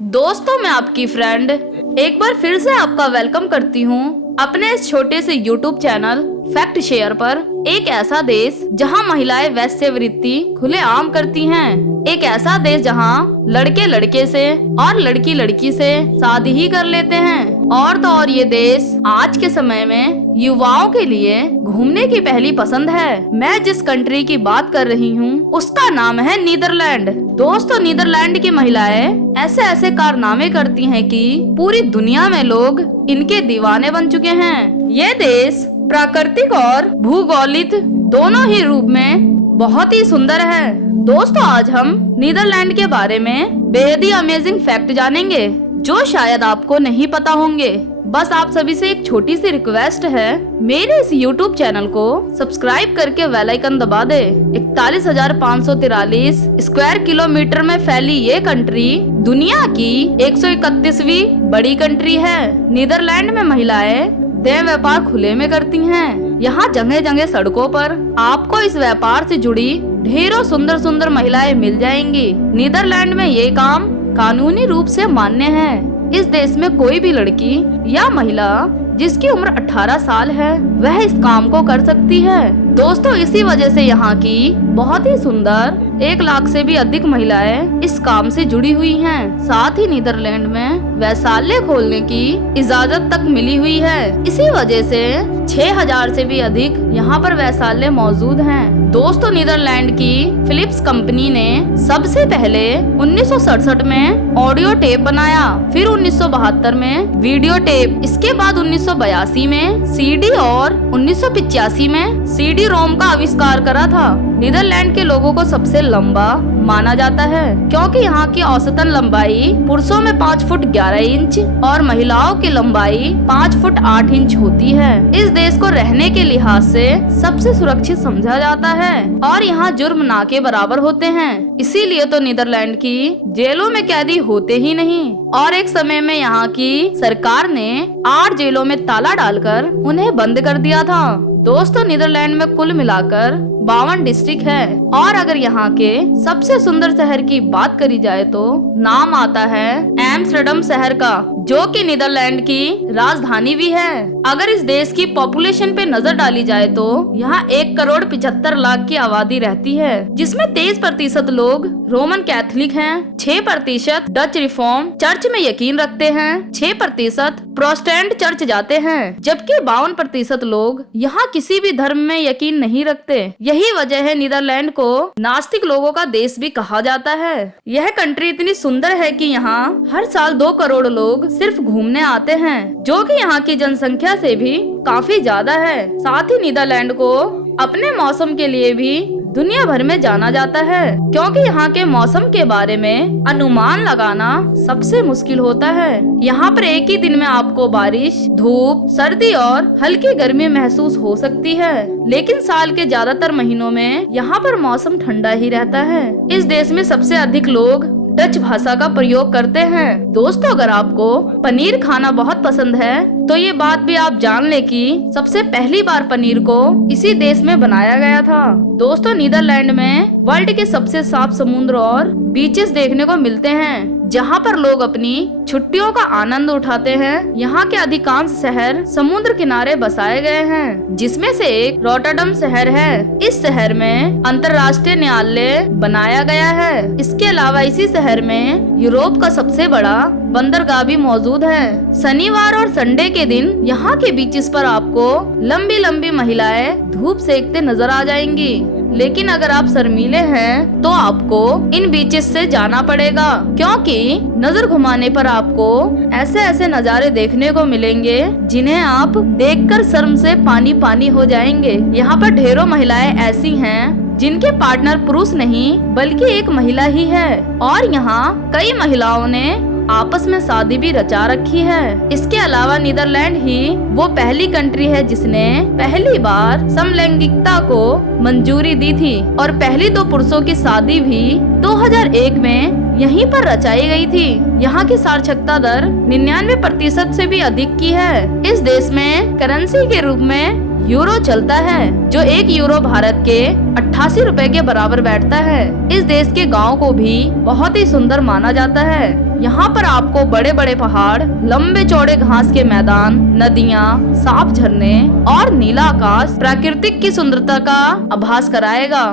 दोस्तों, मैं आपकी फ्रेंड एक बार फिर से आपका वेलकम करती हूँ अपने इस छोटे से YouTube चैनल फैक्ट शेयर पर। एक ऐसा देश जहाँ महिलाएं वैश्यवृत्ति खुलेआम करती हैं। एक ऐसा देश जहाँ लड़के लड़के से और लड़की लड़की से शादी ही कर लेते हैं। और तो और ये देश आज के समय में युवाओं के लिए घूमने की पहली पसंद है। मैं जिस कंट्री की बात कर रही हूँ उसका नाम है नीदरलैंड। दोस्तों, नीदरलैंड की महिलाएं ऐसे ऐसे कारनामे करती हैं कि पूरी दुनिया में लोग इनके दीवाने बन चुके हैं। ये देश प्राकृतिक और भूगोलिक दोनों ही रूप में बहुत ही सुंदर है। दोस्तों, आज हम नीदरलैंड के बारे में बेहद ही अमेजिंग फैक्ट जानेंगे जो शायद आपको नहीं पता होंगे। बस आप सभी से एक छोटी सी रिक्वेस्ट है, मेरे इस YouTube चैनल को सब्सक्राइब करके बेल आइकन दबा दे। 41,543 स्क्वायर किलोमीटर में फैली ये कंट्री दुनिया की 131वीं बड़ी कंट्री है। नीदरलैंड में महिलाएं देह व्यापार खुले में करती हैं। यहाँ जगह जगह सड़कों पर आपको इस व्यापार से जुड़ी ढेरों सुंदर सुंदर महिलाएं मिल जाएंगी। नीदरलैंड में ये काम कानूनी रूप से मान्य है। इस देश में कोई भी लड़की या महिला जिसकी उम्र 18 साल है वह इस काम को कर सकती है। दोस्तों, इसी वजह से यहाँ की बहुत ही सुंदर 1 लाख से भी अधिक महिलाएं इस काम से जुड़ी हुई हैं। साथ ही नीदरलैंड में वैश्यालय खोलने की इजाजत तक मिली हुई है। इसी वजह से 6000 से भी अधिक यहाँ पर वैश्यालय मौजूद हैं। दोस्तों, नीदरलैंड की फिलिप्स कंपनी ने सबसे पहले 1967 में ऑडियो टेप बनाया, फिर 1972 में वीडियो टेप, इसके बाद 1982 में सीडी और 1985 में सीडी रोम का आविष्कार करा था। नीदरलैंड के लोगों को सबसे लंबा माना जाता है क्योंकि यहाँ की औसतन लंबाई पुरुषों में 5 फुट 11 इंच और महिलाओं की लंबाई 5 फुट 8 इंच होती है। इस देश को रहने के लिहाज से सबसे सुरक्षित समझा जाता है और यहाँ जुर्म ना के बराबर होते हैं। इसीलिए तो नीदरलैंड की जेलों में कैदी होते ही नहीं। और एक समय में यहाँ की सरकार ने 8 जेलों में ताला डालकर उन्हें बंद कर दिया था। दोस्तों, नीदरलैंड में कुल मिलाकर 52 डिस्ट्रिक्ट है। और अगर यहाँ के सबसे सुंदर शहर की बात करी जाए तो नाम आता है एम्स्टर्डम शहर का, जो कि नीदरलैंड की राजधानी भी है। अगर इस देश की पॉपुलेशन पे नजर डाली जाए तो यहाँ 1,75,00,000 की आबादी रहती है, जिसमें 23% लोग रोमन कैथोलिक हैं, 6% डच रिफॉर्म चर्च में यकीन रखते हैं, 6% प्रोटेस्टेंट चर्च जाते हैं, जबकि 52% लोग यहाँ किसी भी धर्म में यकीन नहीं रखते। यही वजह है नीदरलैंड को नास्तिक लोगों का देश भी कहा जाता है। यह कंट्री इतनी सुंदर है कि यहाँ हर साल 2 करोड़ लोग सिर्फ घूमने आते हैं, जो कि यहाँ की जनसंख्या से भी काफी ज्यादा है। साथ ही नीदरलैंड को अपने मौसम के लिए भी दुनिया भर में जाना जाता है, क्योंकि यहाँ के मौसम के बारे में अनुमान लगाना सबसे मुश्किल होता है। यहाँ पर एक ही दिन में आपको बारिश, धूप, सर्दी और हल्की गर्मी महसूस हो सकती है, लेकिन साल के ज्यादातर महीनों में यहाँ पर मौसम ठंडा ही रहता है। इस देश में सबसे अधिक लोग डच भाषा का प्रयोग करते हैं। दोस्तों, अगर आपको पनीर खाना बहुत पसंद है तो ये बात भी आप जान ले कि सबसे पहली बार पनीर को इसी देश में बनाया गया था। दोस्तों, नीदरलैंड में वर्ल्ड के सबसे साफ समुद्र और बीचेस देखने को मिलते हैं, जहाँ पर लोग अपनी छुट्टियों का आनंद उठाते हैं। यहाँ के अधिकांश शहर समुद्र किनारे बसाए गए हैं, जिसमें से एक रॉटरडम शहर है। इस शहर में अंतर्राष्ट्रीय न्यायालय बनाया गया है। इसके अलावा इसी शहर में यूरोप का सबसे बड़ा बंदरगाह भी मौजूद है। शनिवार और संडे के दिन यहाँ के बीचेस पर आपको लंबी लंबी महिलाएं धूप सेकते नजर आ जाएंगी, लेकिन अगर आप शर्मीले हैं तो आपको इन बीचेस से जाना पड़ेगा, क्योंकि नजर घुमाने पर आपको ऐसे ऐसे नज़ारे देखने को मिलेंगे जिन्हें आप देखकर शर्म से पानी पानी हो जाएंगे। यहाँ पर ढेरों महिलाएं ऐसी हैं जिनके पार्टनर पुरुष नहीं बल्कि एक महिला ही है, और यहाँ कई महिलाओं ने आपस में शादी भी रचा रखी है। इसके अलावा नीदरलैंड ही वो पहली कंट्री है जिसने पहली बार समलैंगिकता को मंजूरी दी थी, और पहली 2 पुरुषों की शादी भी 2001 में यहीं पर रचाई गई थी। यहाँ की साक्षरता दर 99% से भी अधिक की है। इस देश में करेंसी के रूप में यूरो चलता है, जो 1 यूरो भारत के 88 रुपए के बराबर बैठता है। इस देश के गांव को भी बहुत ही सुंदर माना जाता है। यहाँ पर आपको बड़े बड़े पहाड़, लंबे चौड़े घास के मैदान, नदियाँ, साफ झरने और नीला आकाश प्राकृतिक की सुंदरता का आभास कराएगा।